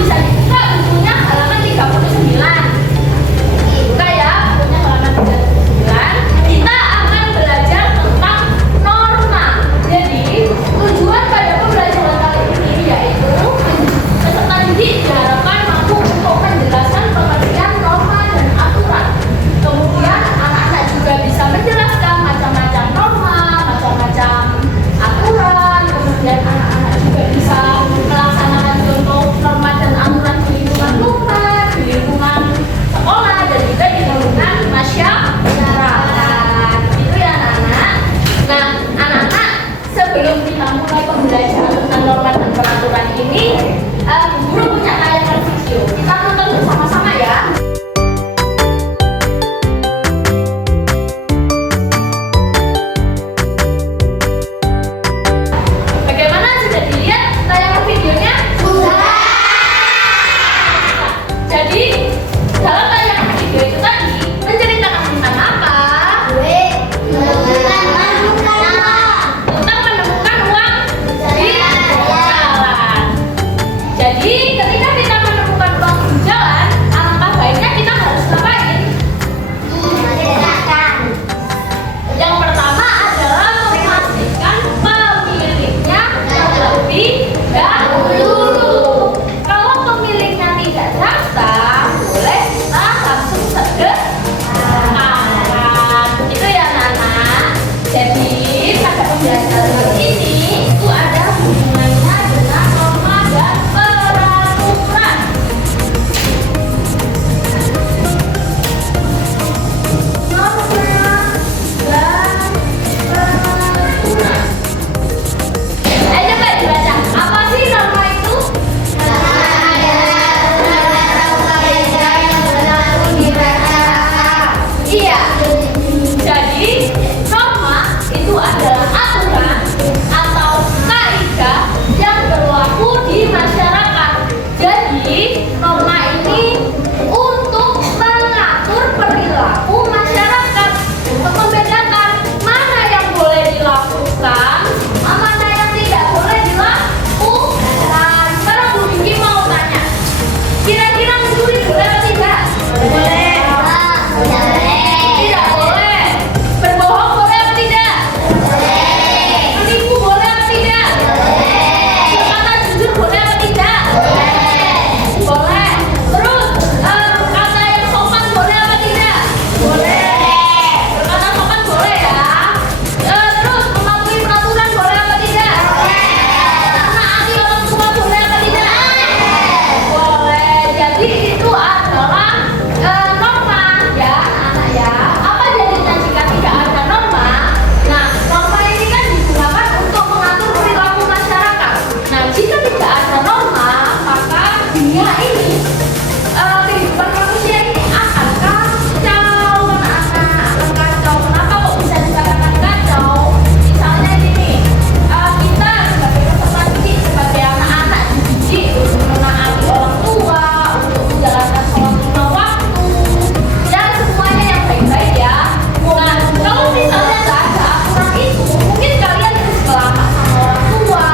bisa dibuka bukunya halaman 39. Buka ya, bukunya halaman 39. Kita akan belajar tentang norma. Jadi, tujuan pada pembelajaran kali ini yaitu peserta didik diharapkan mampu untuk menjelaskan pengertian norma dan aturan. Kemudian anak-anak juga bisa menjelaskan macam-macam norma, macam-macam aturan. Kemudian anak-anak juga bisa melaksanakan contoh norma dan aturan di lingkungan rumah, di lingkungan sekolah, dan juga di lingkungan masyarakat. Itu ya anak-anak. Nah, anak-anak, sebelum kita mulai pembelajaran tentang norma dan peraturan ini, guru punya tayangan video. Kita nonton bersama-sama ya. Bagaimana, sudah dilihat tayangan videonya? Sudah. Jadi, dalam tayangan video itu tadi menceritakan tentang apa? Tentang menemukan uang di jalan. Jadi, ketika kita menemukan uang di jalan, alangkah baiknya kita harus ngapain? Yang pertama adalah memastikan pemiliknya terlebih dahulu. Kalau pemiliknya tidak daftar, boleh kita langsung sedekahkan. Begitu ya anak-anak. Jadi pada pembelajaran kali ini itu ada hubungannya dengan norma dan peraturan. Norma dan peraturan. Coba dibaca. Apa sih norma itu? Iya. Jadi norma itu adalah aturan atau kaidah yang berlaku di masyarakat. Jadi norma ini untuk mengatur perilaku masyarakat, untuk membedakan mana yang boleh dilakukan, mana yang tidak boleh dilakukan. Sekarang Bu Vicky mau tanya, kira-kira mencuri boleh atau tidak? Boleh. Tidak boleh. Berbohong boleh atau tidak? Boleh. Menipu boleh atau tidak? Boleh. Berkata jujur boleh atau tidak? Boleh. Boleh. Terus kata yang sopan boleh atau tidak? Boleh. Berkata sopan boleh ya. Terus mematuhi peraturan boleh atau tidak? Boleh. Menaati orang tua boleh atau tidak? Boleh. Jadi itu adalah norma ya anak ya. Apa jadinya jika tidak ada norma? Nah, norma ini kan digunakan untuk mengatur perilaku masyarakat. Nah, jika tidak ada norma, maka dunia ini, kehidupan manusia ini akan kacau anak-anak, akan kacau. Kenapa kok bisa dikatakan kacau? Misalnya gini, kita sebagai peserta didik, sebagai anak-anak dididik untuk menaati orang tua, untuk menjalankan sholat lima waktu, dan semuanya yang baik-baik ya. Nah, kalau misalnya nggak ada aturan itu, mungkin kalian berselama sama orang tua,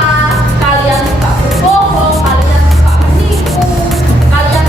kalian suka berbohong, kalian suka menipu, kalian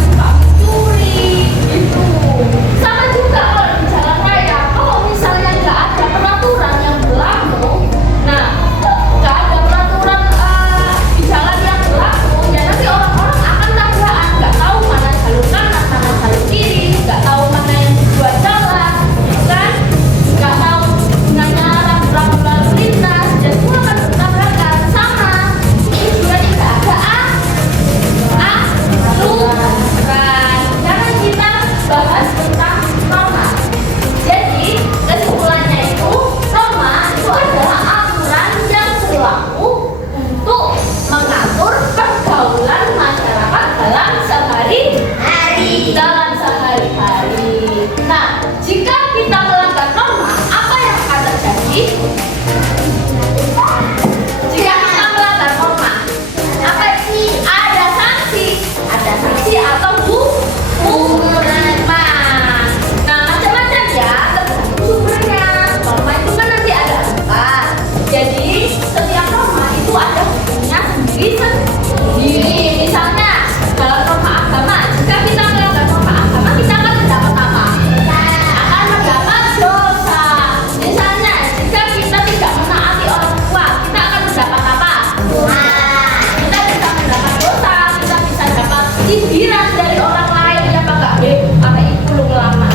sindiran dari orang lain ya apa enggak be? Karena itu lu ngelama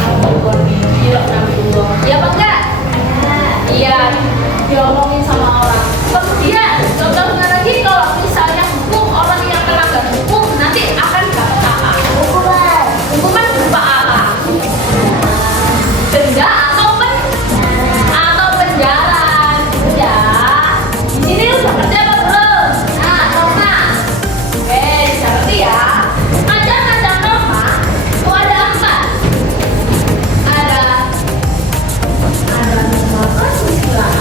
gila nabi Allah. Iya apa enggak? Iya, diomongin sama orang. Kemudian contohnya lagi kalau misalnya hukum orang yang melanggar hukum nanti akan dapat apa? Hukuman berupa apa? Denda atau penjara. Ya. Di sini udah ngerti apa belum? Nah, Noma. Oke, bisa ngerti ya. Ada Noma. Oh, ada apa? Ada Noma kesusilaan.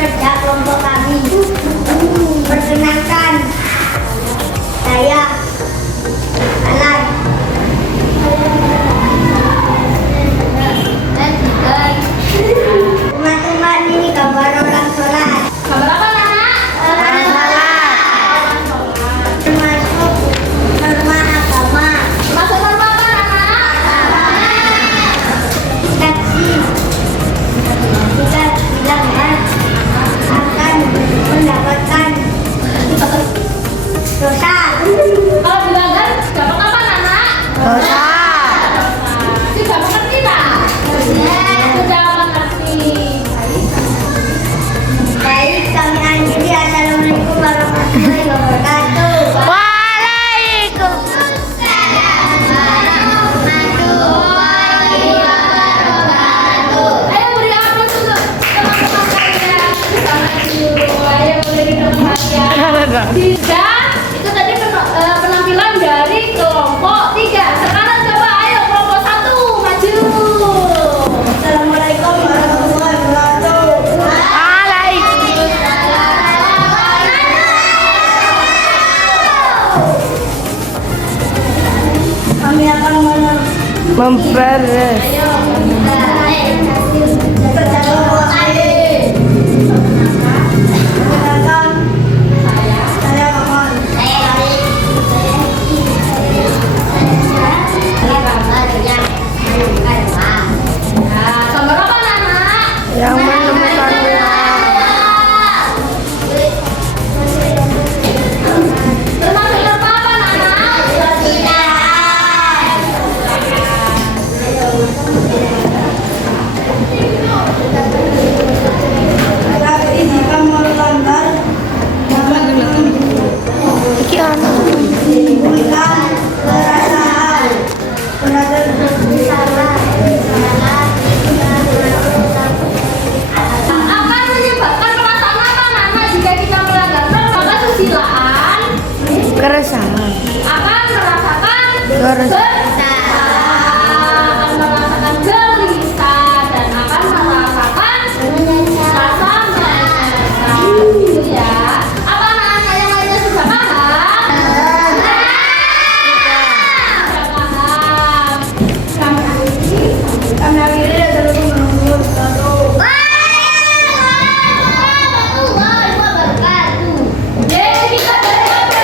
kerja kelompok kami. Perkenalkan, saya Alan. Teman-teman, ini gambar orang sholat. Gambar apa, Nana? Orang sholat. Termasuk norma agama. Masuk norma apa, Nana? Saksi. Kita bilang akan mendapatkan dosa. Kalau dilanggar, dapat apa, Nana? Dosa. Tidak mengerti, tak? Sudah mengerti. Baik, kami akhiri. Assalamualaikum warahmatullahi wabarakatuh. Ayo beri aplaus untuk teman-teman kalian. Kita maju. Ayo beri perhatian. Tiga, itu tadi penampilan dari kelompok 3. Sekarang coba ayo kelompok 1 maju. Assalamualaikum warahmatullahi wabarakatuh. Kami akan memperes. Ayo. kerja kelompok kami. Perkenalkan, saya Maman. Nah, gambar apa, Nana? Yang menemukan Termasuk norma apa, Nana? Saat ini jika mau gambar, iki ana. menimbulkan perasaan. Akan menyebabkan perasaan apa, Nana, jika kita melanggar norma kesusilaan? Keresahan. Akan merasakan Keresahan. akan merasakan gelisah dan akan merasakan rasa menyesal. Gitu ya. Apa anak-anak yang lainnya sudah paham? Sudah paham. Kami akhiri dan terus menunggu satu. Yeay, kita berhasil.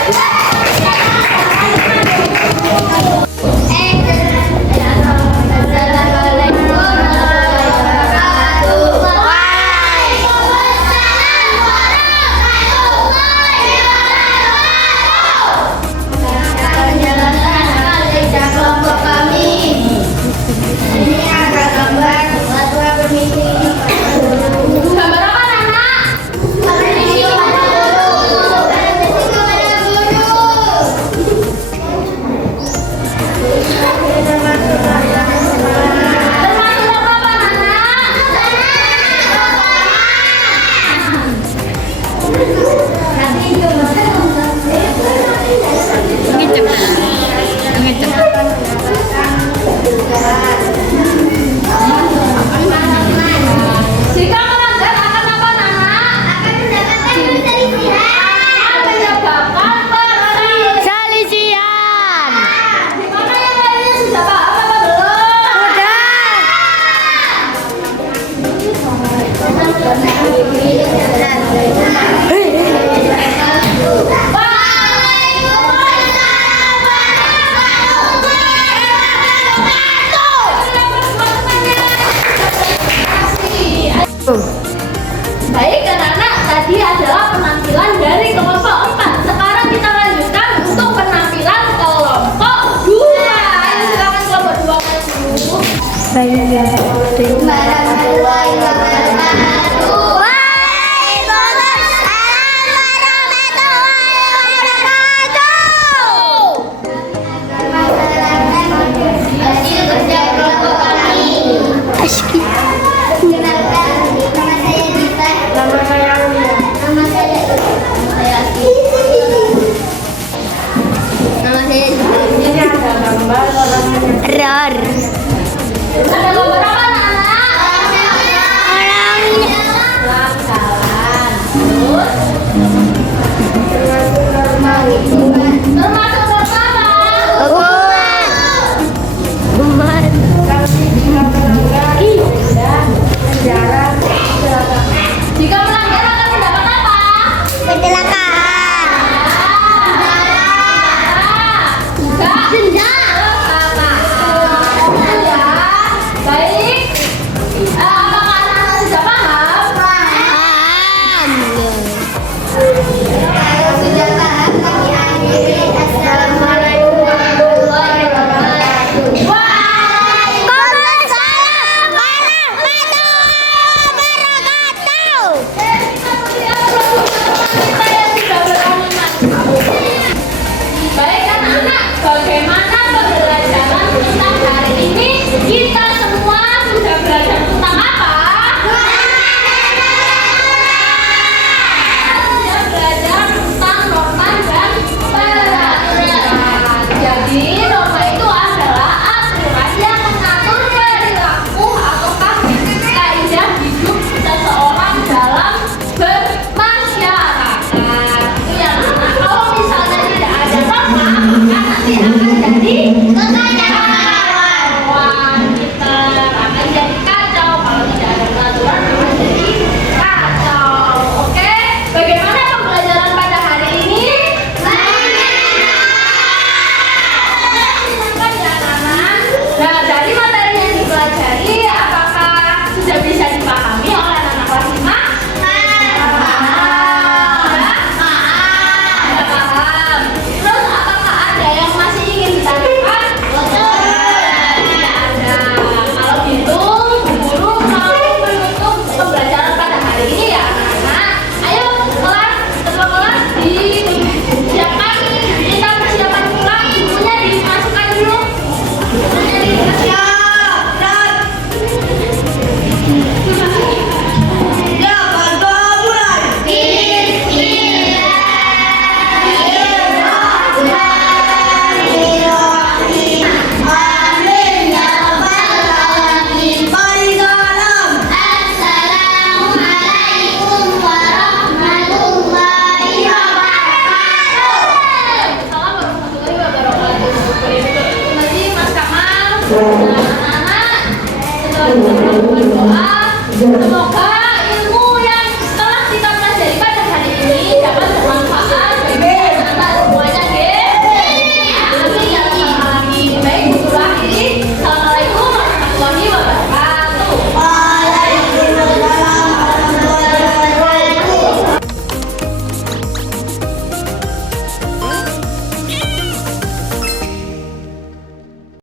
Semoga